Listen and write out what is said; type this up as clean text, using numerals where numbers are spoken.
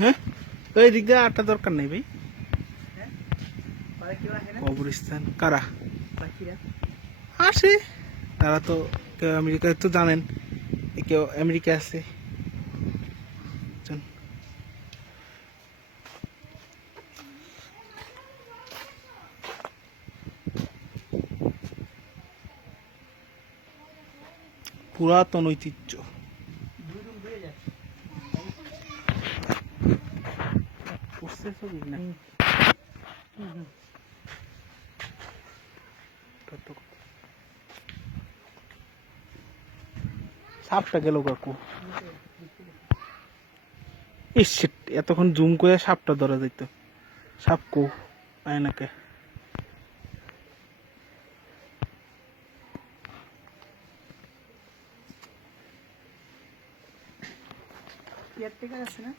হ্যাঁ ওই দিক দিয়ে আটটা দরকার নেই ভাই। কবরস্থান কারা আসে, তারা তো কেউ আমেরিকায় তো জানেন, কেউ আমেরিকা আছে। পুরাতন ঐতিহ্য। সাপটা গেল কাকু, ইস এতক্ষণ জুম করে সাপটা ধরা যাইতো। সাপ কো আয়নাকে কেয়ারটেকার আছে না?